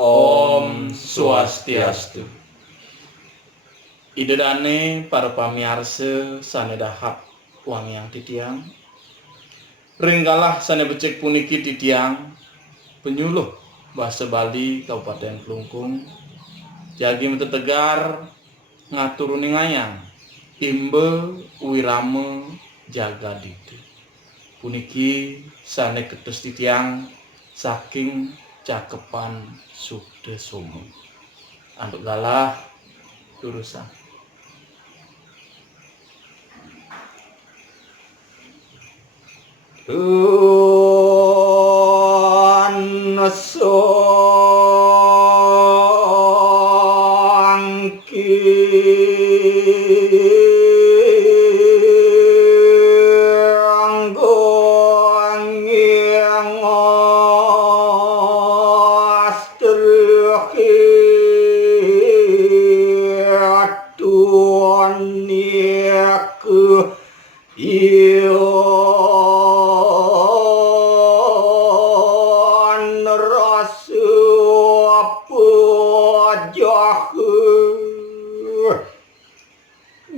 Om Swastiastu. Idedane para pamiarsa sanedahap wangyang titiang. Ringgalah sane becek puniki titiang penyuluh bahasa Bali Kabupaten Klungkung. Jagi mentetegar ngaturuni ngayang imbe wirame jaga ditu. Puniki sane ketus titiang saking cakepan Sukde Somo. Anduk galah urusan.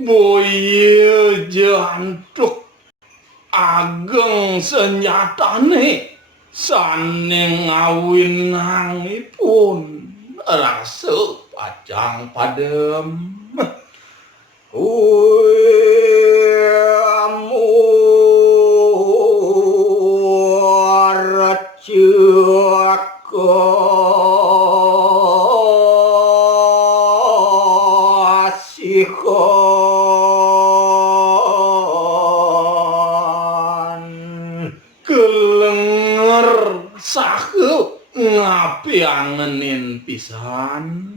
Boye jantuk ageng senyatane saning ngawinangipun rasa pacang padem kelenger sahu ngapi angenin pisan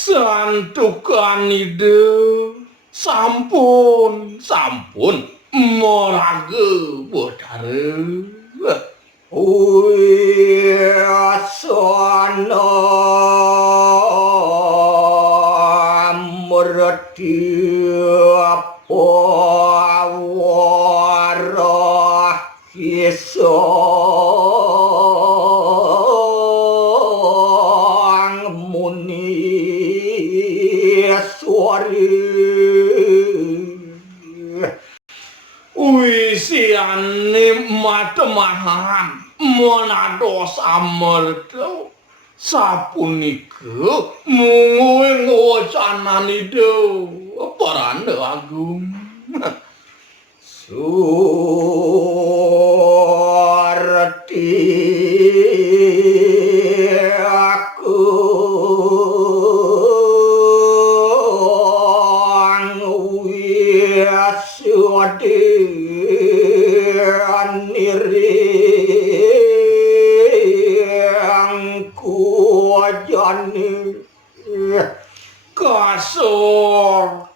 santukan ide sampun morage bodare sana murti apa warah kisah muni wisiane matemahan monado samerdo sapunika mungguing wacananida paranda agung surti aku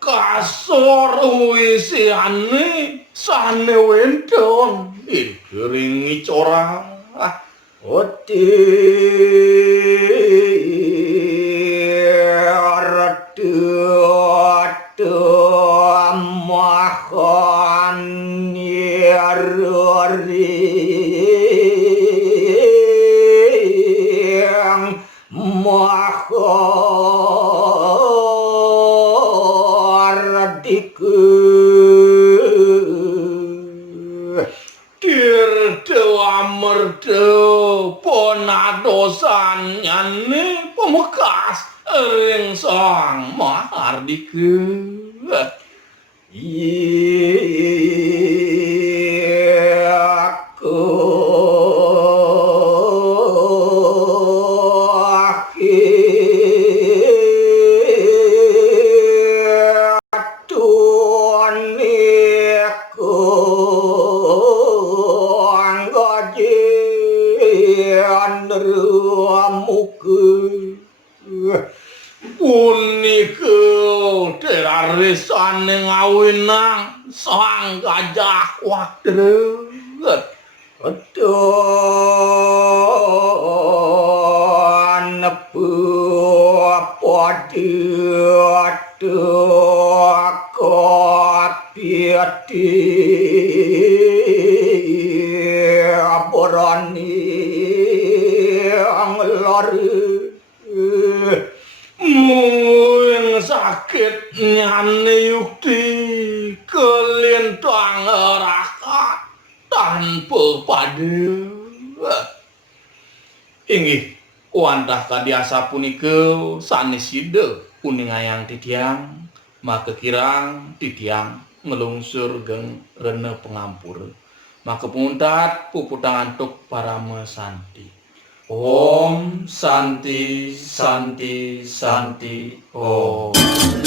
kasor wisiane sane wendon iringi corang oti ratu mahan nyarori merdo ponadosan nyane pemekas ring sang mahardika aku punika derarisane ngawinang sang Gajah Wadret. Aduh, nepu podi kopiati aborani anglari Mung sakit nyane yukti kelintang rakat tanpa padu. Inggih wantah kadiasa punika sanes sida kuningayang titiang maka kirang titiang ngelungsur geng rene pengampur maka penguntat puputangan tuk parama santi. Om Santi Santi Santi Om.